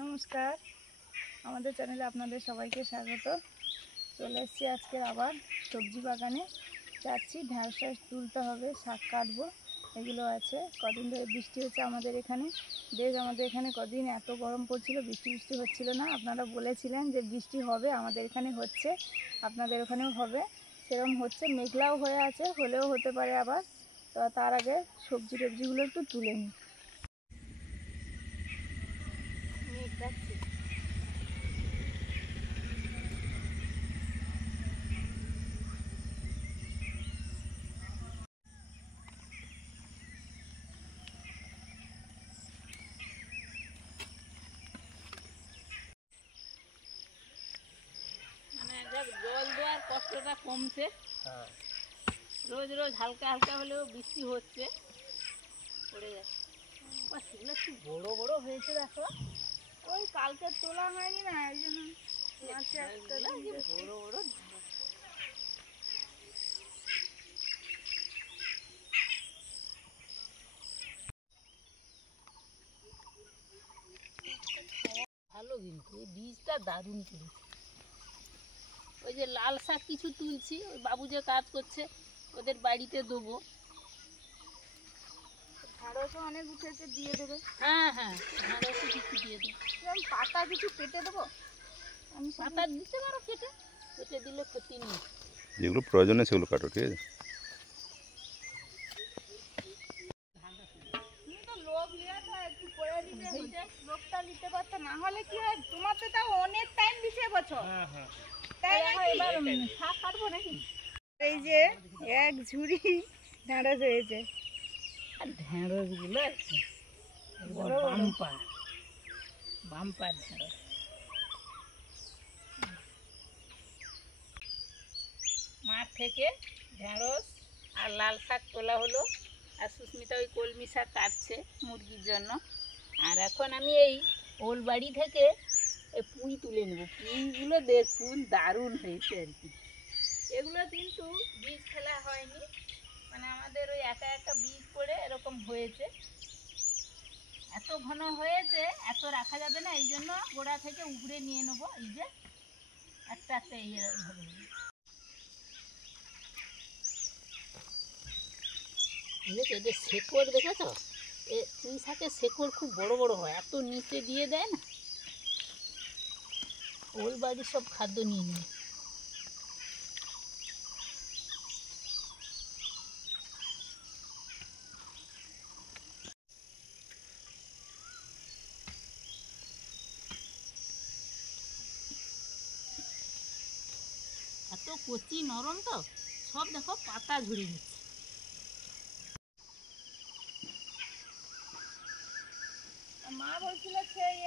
নমস্কার, আমাদের চ্যানেলে আপনাদের সবাইকে স্বাগত। চলে এসেছি আজকে আবার সবজি বাগানে। যাচ্ছি, ঢ্যাঁড়স তুলতে হবে, শাক কাটবো, এগুলো আছে। কদিন ধরে বৃষ্টি হচ্ছে আমাদের এখানে। আমাদের এখানে কদিন এত গরম পড়ছিল, বৃষ্টি হচ্ছিল না। আপনারা বলেছিলেন যে বৃষ্টি হবে, আমাদের এখানে হচ্ছে, আপনাদের ওখানেও হবে। সেরকম হচ্ছে, মেঘলাও হয়ে আছে, হলেও হতে পারে আবার। তো তার আগে সবজিগুলো একটু তুলে নিই। জল দেওয়ার কষ্টটা কমছে। রোজ রোজ হালকা হালকা হলেও বৃষ্টি হচ্ছে, পড়ে যাচ্ছে। সেগুলো কি বড় বড় হয়েছে দেখো। ওই কালকে তোলা হয়নি না, এই জন্য বড় বড়। ভালো, কিন্তু এই বীজটা দারুণ করেছে। ওই যে লাল শাক কিছু তুলছি, ওই বাবু যে কাজ করছে ওদের বাড়িতে দেবো। ঢ্যাঁড়সও অনেক উঠেছে, দিয়ে দেবে। হ্যাঁ, ঢ্যাঁড়সও কিছু দিয়ে দেবো। পাতা কিছু কেটে দেবো, আমি পাতা দিতে পারো, কেটে দিলে ক্ষতি নেই। যেগুলো প্রয়োজনে সেগুলো কাটো, ঠিক আছে। লোকটা নিতে পারতো, না হলে কি হয়, তোমার তো তাও অনেক টাইম দিছে বছর। শাক কাটবো নাকি? এই যে এক ঝুড়ি ঢ্যাঁড়স হয়েছে, আর ঢ্যাঁড়স গুলো বাম্পার ঢ্যাঁড়স। মাঠ থেকে ঢ্যাঁড়স আর লাল শাক তোলা হলো, আর সুস্মিতা ওই কলমি শাক কাটছে মুরগির জন্য। আর এখন আমি এই ওল বাড়ি থেকে এই পুঁই তুলে নেব। পুঁইগুলো দেখুন দারুণ হয়েছে আর কি। এগুলো কিন্তু বীজ ফেলা হয়নি, মানে আমাদের ওই একা একটা বীজ পড়ে এরকম হয়েছে। এত ঘন হয়েছে, এত রাখা যাবে না, এই জন্য গোড়া থেকে উপড়ে নিয়ে নেবো। এই যে একটা একটা এইভাবে এদের শেকড় দেখেছো? পুঁই শাকের শেকড় খুব বড় বড় হয়, এত নিচে দিয়ে দেয় না, ওল বাড়ির সব খাদ্য নিয়ে নেয়। এত কচি নরম তো, সব দেখো পাতা ঝরে গেছে। মা বলছিল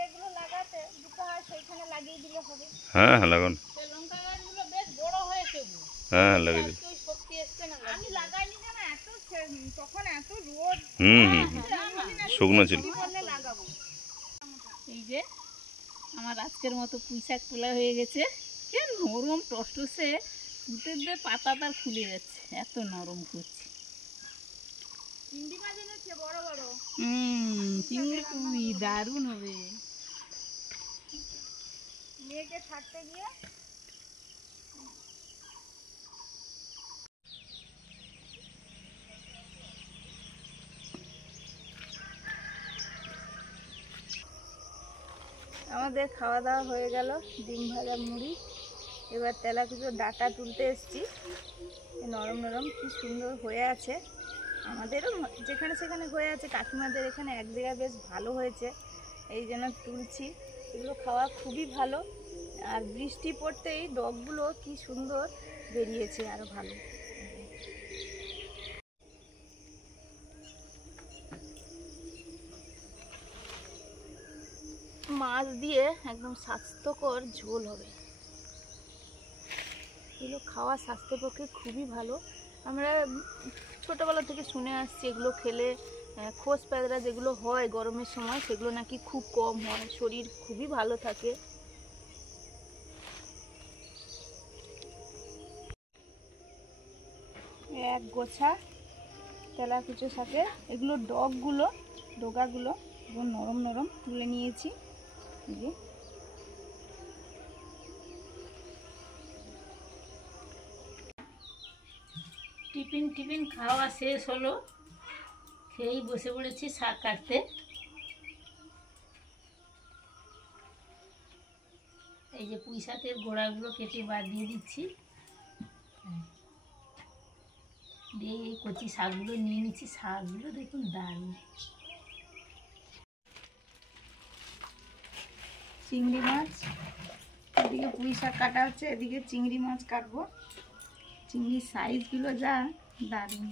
এগুলো লাগাতে, দুটো হয় সেইখানে লাগিয়ে দিলে হবে। হ্যাঁ, লাগান। লঙ্কা গাছগুলো বেশ বড় হয়েছে। হ্যাঁ, লাগিয়ে দিন। শক্তি এসছে না, আমি লাগাইনি না, এত তখন এত রোদ। শুকনো ছিল। লাগাবো। এই যে আমার আজকের মতো পুঁই শাক তোলা হয়ে গেছে। কেন নরম টসটসে, উঠে দিয়ে পাতা তার খুলে যাচ্ছে, এত নরম করছে। চিংড়ি মাছ এনেছে বড় বড়। চিংড়ি পুঁই দারুণ হবে। মেয়েকে ছাড়তে গিয়ে আমাদের খাওয়া দাওয়া হয়ে গেল, ডিম ভাজা মুড়ি। এবার তেলাকুচোর ডাঁটা তুলতে এসছি, নরম নরম কি সুন্দর হয়ে আছে। আমাদেরও যেখানে সেখানে হয়ে আছে, কাকিমাদের এখানে এক জায়গায় বেশ ভালো হয়েছে, এই জন্য তুলছি। এগুলো খাওয়া খুবই ভালো, আর বৃষ্টি পড়তেই ডগগুলো কি সুন্দর বেরিয়েছে, আরও ভালো। মাছ দিয়ে একদম স্বাস্থ্যকর ঝোল হবে। এগুলো খাওয়া স্বাস্থ্যের পক্ষে খুবই ভালো। আমরা ছোটোবেলা থেকে শুনে আসছি এগুলো খেলে খোস প্যাঁদরা যেগুলো হয় গরমের সময়, সেগুলো নাকি খুব কম হয়, শরীর খুবই ভালো থাকে। এক গোছা তেলাকুচোর সাথে এগুলো ডগাগুলো নরম নরম তুলে নিয়েছি। টিফিন খাওয়া শেষ হলো, খেয়েই বসে পড়েছি শাক কাটতে। এই যে পুঁই শাকের গোড়াগুলো কেটে বাদ দিয়ে দিচ্ছি, দিয়ে এই কচি শাকগুলো নিয়ে নিচ্ছি। শাকগুলো দেখুন দারুণ। চিংড়ি মাছ, এদিকে পুঁই শাক কাটা হচ্ছে, এদিকে চিংড়ি মাছ কাটবো। চিংড়ির সাইজগুলো যা দারুণ।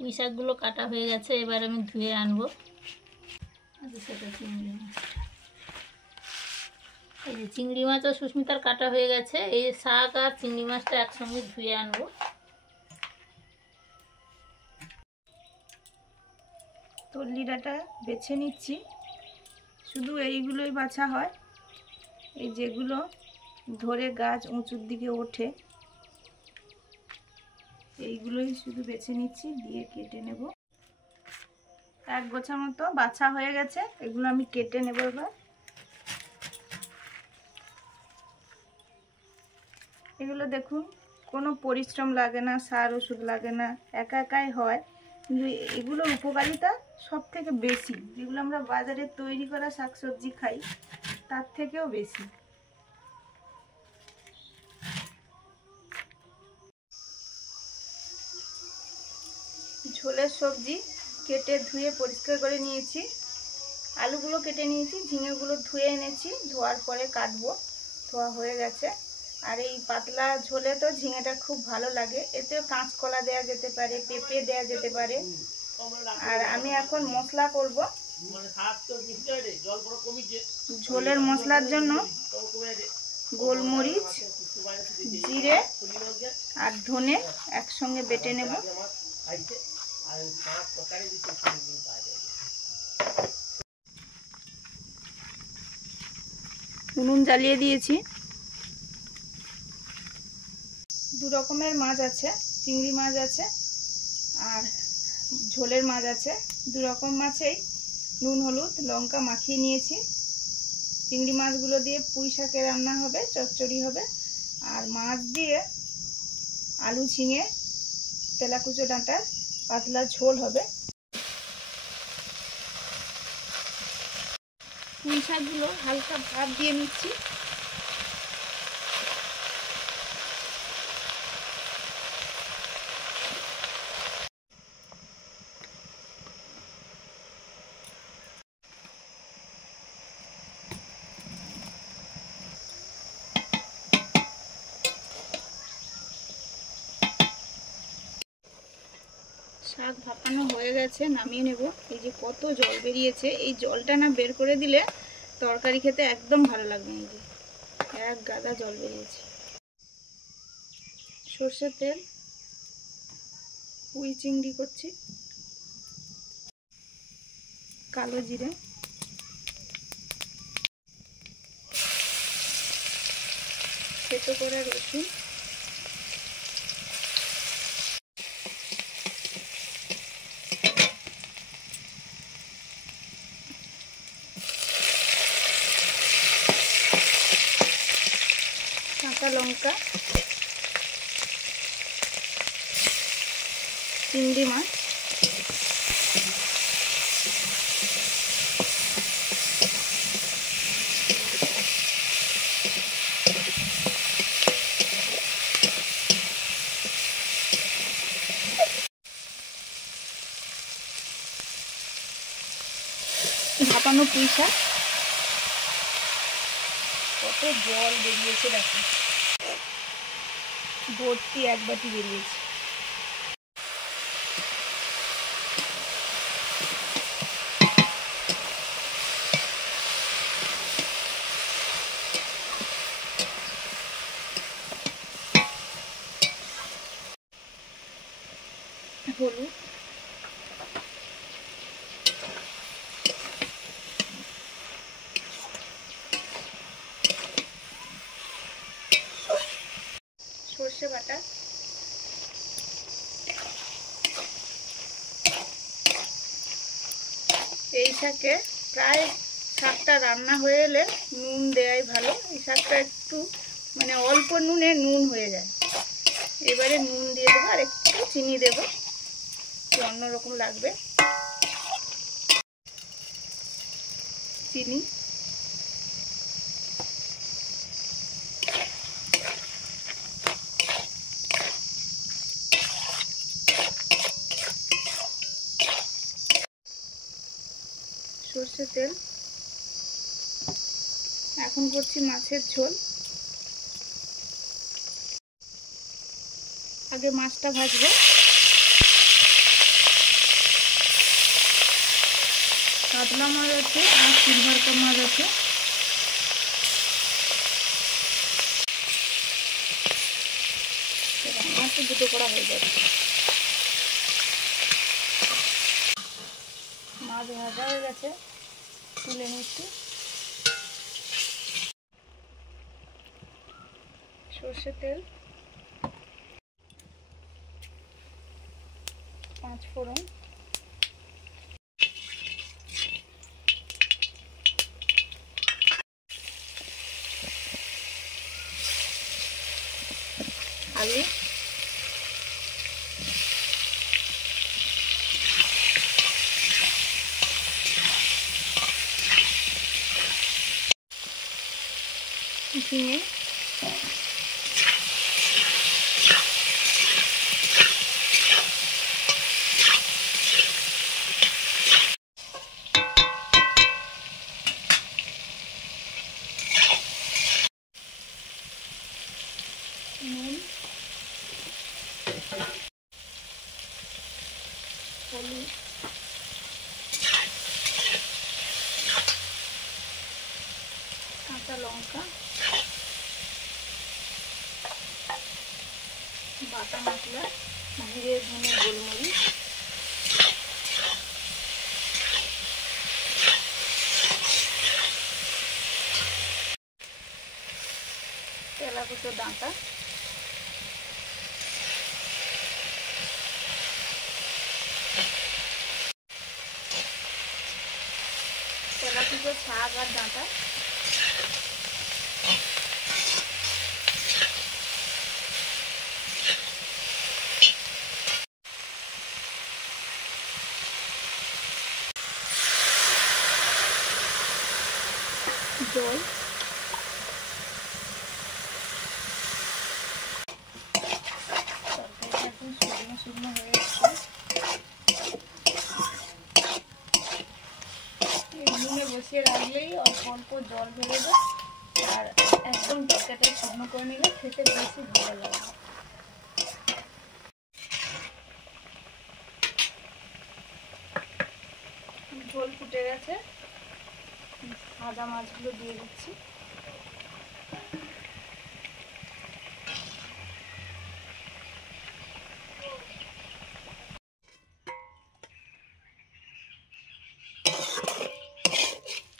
পুঁই শাকগুলো কাটা হয়ে গেছে, এবার আমি ধুয়ে আনবো। সেটা চিংড়ি মাছ, এই যে চিংড়ি মাছও সুস্মিতার কাটা হয়ে গেছে। এই শাক আর চিংড়ি মাছটা একসঙ্গে ধুয়ে আনবো। তল্লি ডাঁটা বেছে নিচ্ছি, শুধু এইগুলোই বাছা হয়। এই যেগুলো ধরে গাছ উঁচুর দিকে ওঠে এইগুলোই শুধু বেছে নিচ্ছি, দিয়ে কেটে নেব। এক গোছা মতো বাছা হয়ে গেছে, এগুলো আমি কেটে নেব এবার। এগুলো দেখুন কোনো পরিশ্রম লাগে না, সার ওষুধ লাগে না, একা একাই হয়। কিন্তু এগুলোর উপকারিতা সব থেকে বেশি, যেগুলো আমরা বাজারে তৈরি করা শাকসবজি খাই তার থেকেও বেশি। ঝোলের সবজি কেটে ধুয়ে পরিষ্কার করে নিয়েছি, আলুগুলো কেটে নিয়েছি, ঝিঙেগুলো ধুয়ে এনেছি, ধোয়ার পরে কাটবো, ধোয়া হয়ে গেছে। আর এই পাতলা ঝোলে তো ঝিঙেটা খুব ভালো লাগে, এতেও কাঁচকলা দেওয়া যেতে পারে, পেঁপে দেওয়া যেতে পারে। আর আমি এখন মশলা করব। ঝোলের মশলার জন্য গোলমরিচ, জিরে আর ধনে একসঙ্গে বেটে নেব। উনুন জ্বালিয়ে দিয়েছি। দু রকমের মাছ আছে, চিংড়ি মাছ আছে আর ঝোলের মাছ আছে। দু রকম মাছেই নুন হলুদ লঙ্কা মাখিয়ে নিয়েছি। চিংড়ি মাছগুলো দিয়ে পুঁই শাকে রান্না হবে, চচ্চড়ি হবে। আর মাছ দিয়ে আলু ঝিঙে তেলাকুচো ডাঁটার পাতলা ঝোল হবে। পুঁই শাকগুলো হালকা ভাপ দিয়ে নিচ্ছি। শাক ভাপানো হয়ে গেছে, নামিয়ে নেব। এই যে কত জল বেরিয়েছে, এই জলটা না বের করে দিলে তরকারি খেতে একদম ভালো লাগবে না। এই যে এক গাদা জল বেরিয়েছে। সর্ষের তেল, পুঁই চিংড়ি করছি, কালো জিরে, থেতো করা রসুন, কাঁচা লঙ্কা, চিংড়ি মাছ, ভাপানো পুঁই শাক। কত জল বেরিয়েছে দেখো, ভর্তি এক বাটি বেরিয়েছে। হলুদ, সর্ষে বাটা, এই শাকে প্রায় শাকটা রান্না হয়ে এলে নুন দেওয়াই ভালো। এই শাকটা একটু মানে অল্প নুনে নুন হয়ে যায়। এবারে নুন দিয়ে দেবো আর একটু চিনি দেবো, একটু অন্যরকম লাগবে। চিনি, সর্ষে তেল, এখন করছি মাছের ঝোল। আগে মাছটা ভাজবো। কাতলা মাছ আছে আর সিলভার কাপ মাছ আছে। মাছ তো দুটো করা হয়ে যাবে। মাছ ভাজা হয়ে গেছে, তুলে নিচ্ছি। সর্ষে তেল, 5 ফোড়ন, আলু, ঝিঙে, নুন, হলুদ, কাঁচা লঙ্কা, বাটা মশলা, জিরে, ধনে, গোলমরিচ, তেলাকুচো ডাঁটা, তেলাকুচো শাক আর ডাঁটা, জল, তরকারিটা একদম শুকনো শুকনো হয়ে এসছে। নুনে বসিয়ে রাখলেই অল্প অল্প জল বেরোবে, আর একদম তরকারিটা শুকনো করে নিলে খেতে বেশি ভালো লাগবে। ঝোল ফুটে গেছে, ভাজা মাছগুলো দিয়ে দিচ্ছি।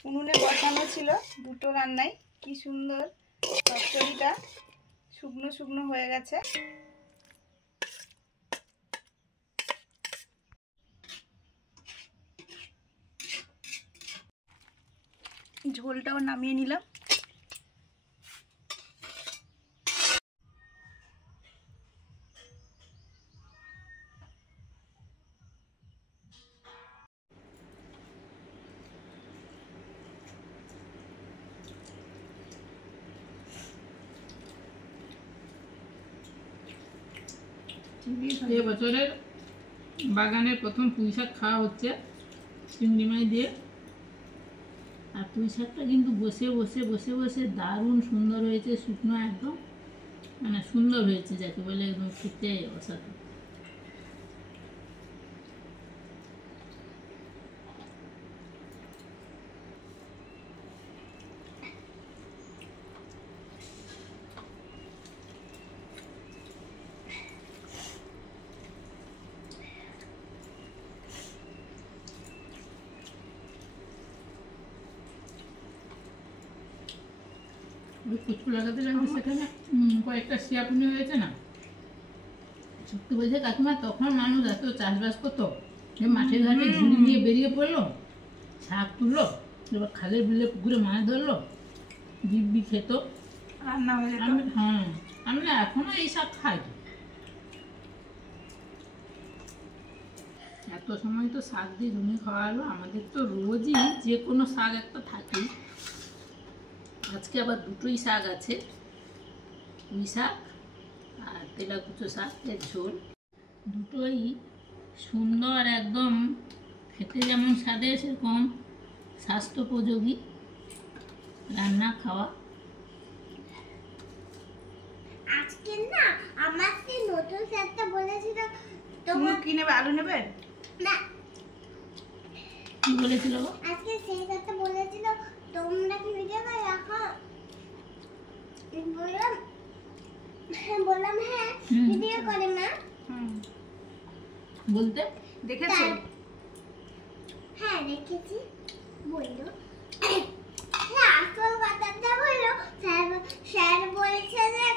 উনুনে বসানো ছিল দুটো রান্নাই, কি সুন্দর চচ্চড়িটা শুকনো শুকনো হয়ে গেছে। ঝোলটাও নামিয়ে নিলাম। এবছরের বাগানের প্রথম পুঁই শাক খাওয়া হচ্ছে চিংড়ি মাছ দিয়ে। আর পুঁই শাকটা কিন্তু বসে বসে বসে বসে দারুণ সুন্দর হয়েছে, শুকনো একদম মানে সুন্দর হয়েছে, যাকে বলে একদম খেতে অসাধারণ। ওই কুচু লাগাতে লাগবে সেখানে কয়েকটা শিয়াপুনি হয়েছে না, সত্যি বলছে কাকিমা তখন মানুষ এত চাষবাস করতো যে মাঠে ঘাটে ঝুড়ি নিয়ে বেরিয়ে পড়লো, শাক তুললো, এবার খালের বিলে পুকুরে মাছ ধরলো, দিব্যি খেত, রান্না হয়ে যেত। হ্যাঁ আমি না এখনো এই শাক খাই। এত সময় তো শাক দিয়ে জমি খাওয়া হলো, আমাদের তো রোজই যে কোনো শাক একটা থাকেই। আজকে আবার দুটোই শাক আছে, পুঁই শাক আর তেলাকুচো শাকের ঝোল, দুটোই সুন্দর একদম, খেতে যেমন স্বাদে সেরকম স্বাস্থ্যোপযোগী রান্না খাওয়া। আজকে না আমার সেই নতুন স্যারটা বলেছিল তুমি কি নেবে, আলু নেবে? না, কি বলেছিল গো? আজকে সেই স্যারটা বলেছিল তোমরা কি ভিডিও করে রাখো। বললাম হ্যাঁ ভিডিও করে মা। বলতে দেখেছো? হ্যাঁ দেখেছি বললো। হ্যাঁ আসল কথাটা হলো স্যার বলেছে যে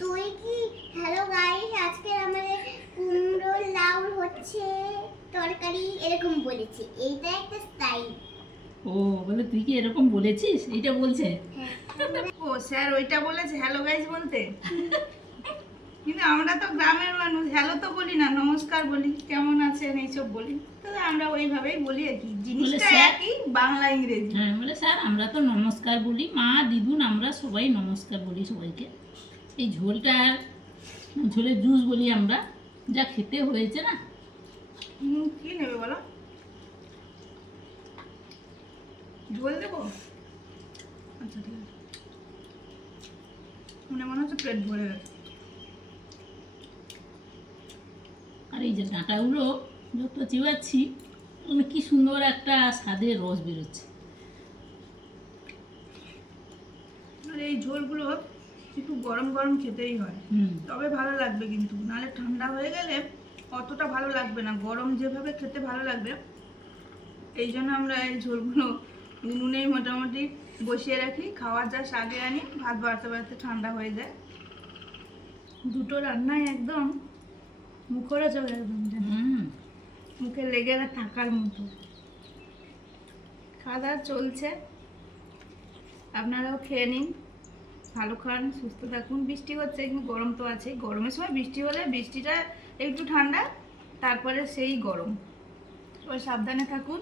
তুই কি হ্যালো গাইস আজকে আমাদের কুমড়ো লাউ হচ্ছে তরকারি এরকম বলেছে, এইটা একটা স্টাইল। ও বলে তুই কি এরকম বলেছিস, এইটা বলছে। ও স্যার ওইটা বলেছে হ্যালো গাইস বলতে। কিন্তু আমরা তো গ্রামের মানুষ, হ্যালো তো বলি না, নমস্কার বলি, কেমন আছেন এইসব বলি, তো আমরা ওইভাবেই বলি আর কি, জিনিসটা স্যার- একই, বাংলা ইংরেজি। হ্যাঁ বলে স্যার আমরা তো নমস্কার বলি, মা দিদুন আমরা সবাই নমস্কার বলি সবাইকে। এই ঝোলটা ঝোলের জুস বলি আমরা, যা খেতে হয়েছে না। কি নেবে বলো? ঝোল দেবো? আচ্ছা ঠিক আছে, মনে হচ্ছে পেট ভরে গেছে। আর এই যে ডাঁটাগুলো যত চিবাচ্ছি মানে কি সুন্দর একটা স্বাদের রস বেরোচ্ছে। আর এই ঝোলগুলো একটু গরম গরম খেতেই হয়, তবে ভালো লাগবে, কিন্তু নাহলে ঠান্ডা হয়ে গেলে অতটা ভালো লাগবে না, গরম যেভাবে খেতে ভালো লাগবে। এই জন্য আমরা এই ঝোলগুলো উনুনেই মোটামুটি বসিয়ে রাখি, খাওয়ার যা আগে আনি, ভাত বাড়তে বাড়তে ঠান্ডা হয়ে যায়। দুটো রান্নায় একদম মুখরোচক, একদম যেন মুখে লেগে না থাকার মতো। খাওয়া দাওয়া চলছে, আপনারাও খেয়ে নিন, ভালো খান, সুস্থ থাকুন। বৃষ্টি হচ্ছে কিন্তু গরম তো আছে, গরমের সময় বৃষ্টি হলে বৃষ্টিটা একটু ঠান্ডা, তারপরে সেই গরম। সবাই সাবধানে থাকুন।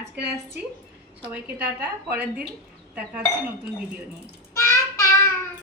আজকে আসছি, সবাইকে টাটা, পরের দিন দেখা হচ্ছে নতুন ভিডিও নিয়ে।